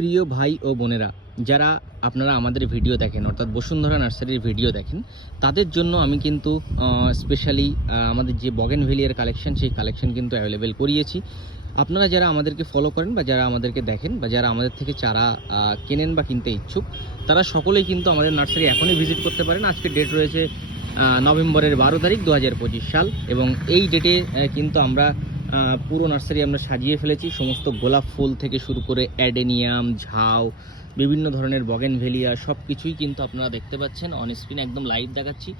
প্রিয় ভাই ও বোনেরা, যারা আপনারা আমাদের ভিডিও দেখেন অর্থাৎ বসুন্ধরা নার্সারির ভিডিও দেখেন, তাদের জন্য আমি কিন্তু স্পেশালি আমাদের যে বগেনভেলিয়ার কালেকশন, সেই কালেকশন কিন্তু অ্যাভেলেবেল করিয়েছি। আপনারা যারা আমাদেরকে ফলো করেন বা যারা আমাদেরকে দেখেন বা যারা আমাদের থেকে চারা কেনেন বা কিনতে ইচ্ছুক, তারা সকলেই কিন্তু আমাদের নার্সারি এখনই ভিজিট করতে পারেন। আজকে ডেট রয়েছে নভেম্বরের 12 তারিখ 2025 সাল, এবং এই ডেটে কিন্তু আমরা পুরো নার্সারি আমরা সাজিয়ে ফেলেছি। সমস্ত গোলাপ ফুল থেকে শুরু করে অ্যাডেনিয়াম, ঝাউ, বিভিন্ন ধরনের বগেনভেলিয়া সব কিছুই কিন্তু আপনারা দেখতে পাচ্ছেন অন স্ক্রিন, একদম লাইভ দেখাচ্ছি।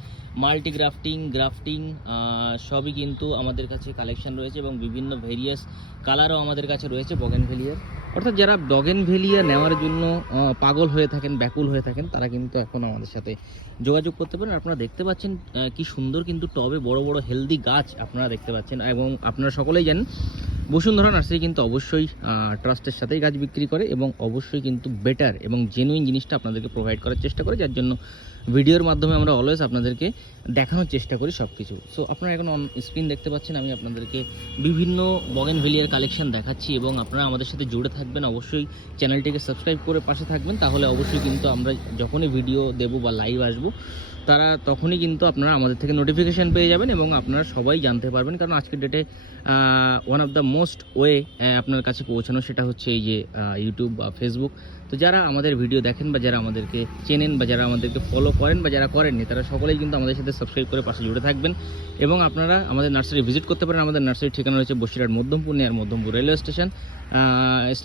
মাল্টি গ্রাফটিং সবই কিন্তু আমাদের কাছে কালেকশন রয়েছে, এবং বিভিন্ন ভেরিয়াস কালারও আমাদের কাছে রয়েছে বগেনভেলিয়ার। অর্থাৎ যারা বগেনভেলিয়া নেওয়ার জন্য পাগল হয়ে থাকেন, ব্যাকুল হয়ে থাকেন, তারা কিন্তু এখন আমাদের সাথে যোগাযোগ করতে পারেন। আপনারা দেখতে পাচ্ছেন কি সুন্দর কিন্তু টবে বড় বড় হেলদি গাছ আপনারা দেখতে পাচ্ছেন, এবং আপনারা সকলেই জানেন বসুন্ধরা নার্সারি কিন্তু অবশ্যই ট্রাস্টের সাথেই গাছ বিক্রি করে, এবং অবশ্যই কিন্তু বেটার এবং জেনুইন জিনিসটা আপনাদেরকে প্রোভাইড করার চেষ্টা করে, যার জন্য ভিডিওর মাধ্যমে আমরা অলওয়েজ আপনাদেরকে দেখানোর চেষ্টা করি সব কিছু। সো আপনারা এখন অন স্ক্রিন দেখতে পাচ্ছেন, আমি আপনাদেরকে বিভিন্ন বগেনভেলিয়ার কালেকশন দেখাচ্ছি, এবং আপনারা আমাদের সাথে জুড়ে থাকবেন। অবশ্যই চ্যানেলটিকে সাবস্ক্রাইব করে পাশে থাকবেন, তাহলে অবশ্যই কিন্তু আমরা যখনই ভিডিও দেবো বা লাইভ আসবো, তারা তখনই কিন্তু আপনারা আমাদের থেকে নোটিফিকেশান পেয়ে যাবেন, এবং আপনারা সবাই জানতে পারবেন। কারণ আজকের ডেটে one of the most way আপনার কাছে পৌঁছানো, সেটা হচ্ছে এই যে ইউটিউব বা ফেসবুক। তো যারা আমাদের ভিডিও দেখেন বা যারা আমাদেরকে চেনেন বা যারা আমাদেরকে ফলো করেন বা যারা করেননি, তারা সকলেই কিন্তু আমাদের সাথে সাবস্ক্রাইব করে পাশে জুড়ে থাকবেন, এবং আপনারা আমাদের নার্সারি ভিজিট করতে পারেন। আমাদের নার্সারির ঠিকানা রয়েছে Basirhat Madhyampur near Madhyampur railway station.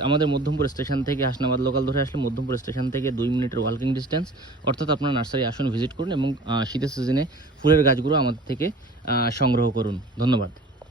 আমাদের মধ্যমপুর স্টেশন থেকে হাসনাবাদ লোকাল ধরে আসলে মধ্যমপুর স্টেশন থেকে 2 মিনিটের ওয়াকিং ডিস্টেন্স। অর্থাৎ আপনারা নার্সারি আসুন, ভিজিট করুন, এবং শীতের সিজনে ফুলের গাছগুলো আমাদের থেকে সংগ্রহ করুন। ধন্যবাদ।